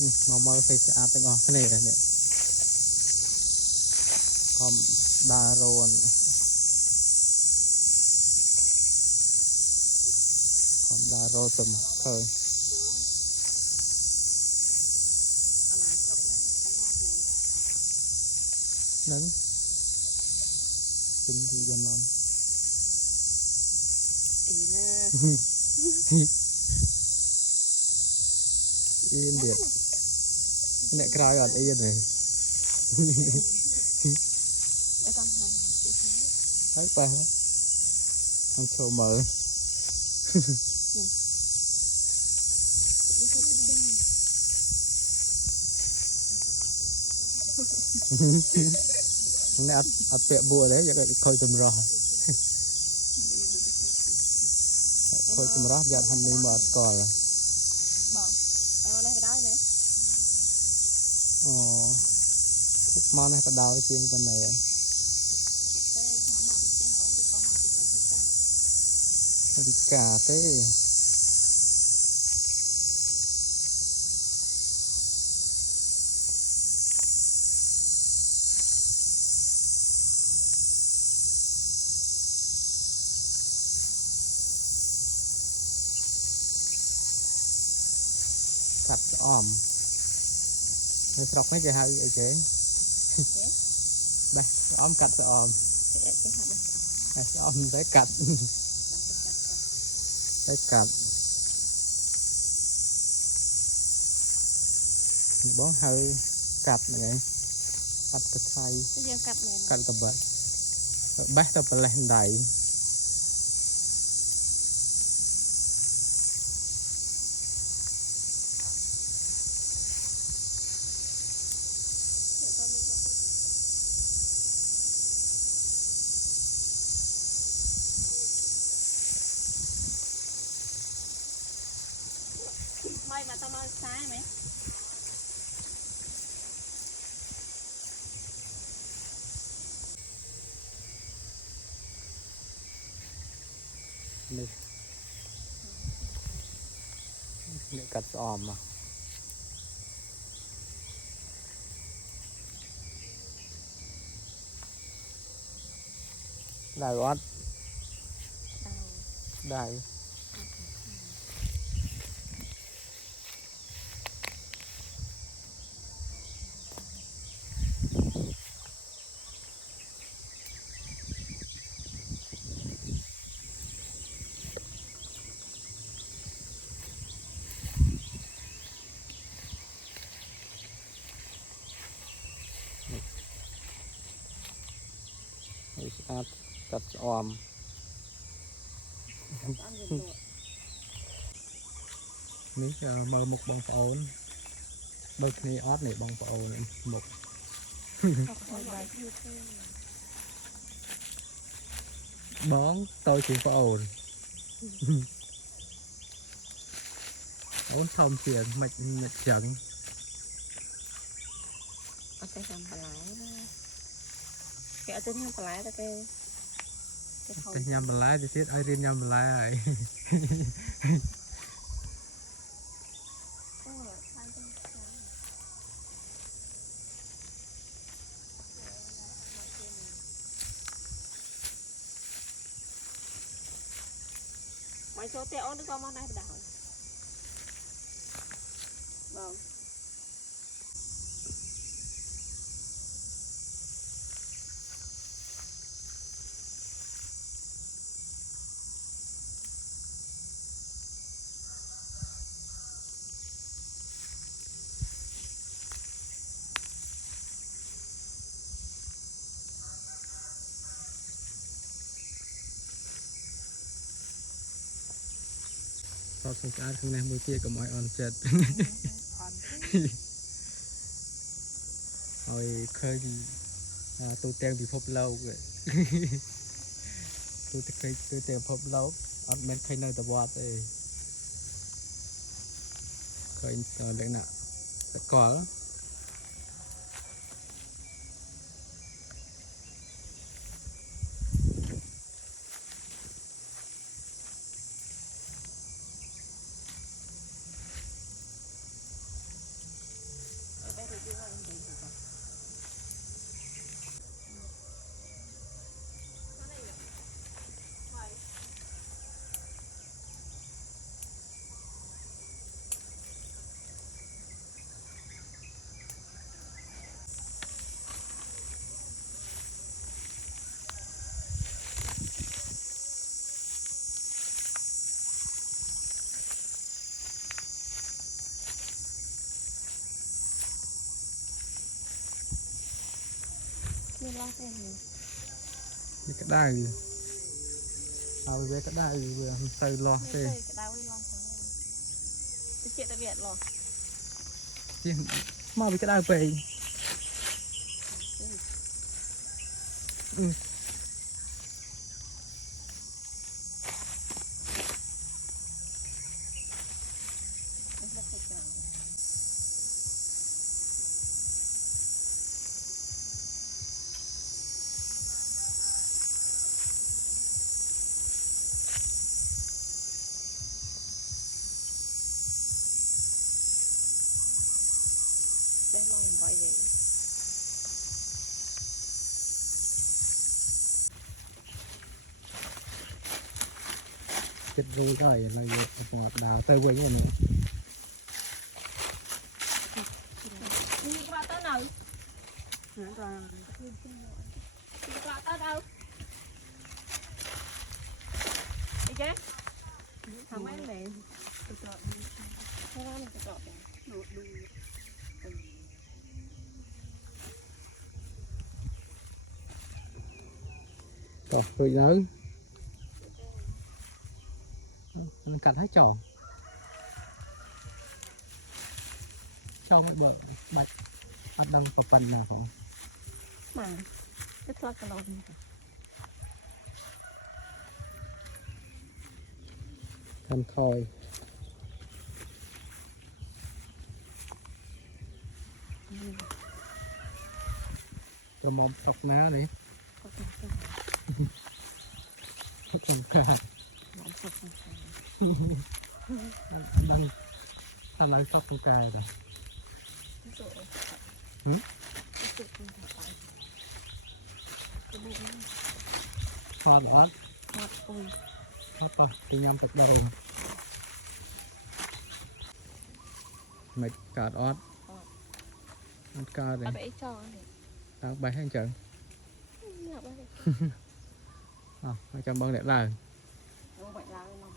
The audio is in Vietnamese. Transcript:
ngò mơ phải sẽ áp ngò cái này này còn đa rồi còn đa rồi tầm khơi nắng tùm gì bên non yên điệt nè cày ở yên này thấy ba ăn trâu mờ nè ăn bẹ bùa đấy giờ cái khơi tùm rò khơi tùm rò giờ hành đi mở còi à món này bắt đầu chiên tên này cả thế cắt ỏm nó sọc mấy cái hơi vậy chứ đây ỏm cắt ỏm ỏm đấy cắt đấy cắt bón hơi cắt này cắt cái thay cắt cái bật bét tập lên đẩy mày mà tao nói sai mày này cắt ỏm mà đài ót đài cắt ỏm ní mơ một bông pháo đôi khi ót này bông pháo này một bón tôi chỉ pháo ổn thông tiền mạch chẳng ở cái làm bà lái đó cái tính làm bà lái đó cái nhầm bà lái thì thiết ai riêng nhầm bà lái mày cho teo nó con món này đào vâng tao không ăn không nên mua kia cầm mọi on chật hồi khơi thì tôi tên bị phốp lâu rồi tôi tên phốp lâu ăn men khơi nơi tập bọt ấy khơi lấy nè có Mình lo thêm này. Cái đaiเอาไปก็ได้เบื่อใส่รอ Mình เต้ chơi cái đau đi lo xong rồi. Cái chuyện đặc biệt lo. ที่มาไปก็ได้ไปอืม Mình sẽ thịt vào. ได้มองไว้เลย เจ็ดรูก็อย่างไรเยอะจังหวัดดาวเตยเว้ยเนี่ย đi qua tới nào đi qua tới đâu đi chứ không mấy mẹ tôi trộn thế đó mình sẽ trộn đủ đủ ต่อrồi nữaมันกัดให้จ่องcho mấy bờ bạch bắt đăng vào phần nào không mà cái thoa cái lon thân khôi cho mong sọc ná này sọc ca đăng thằng đang sọc ca rồi Hot ớt ngọt ôi hot con thì nhâm thực đầu mệt cạt ớt ớt ca đây bể cho này tao bay hay chẳng nhập đây à trong băng đẹp là đâu bậy ra nó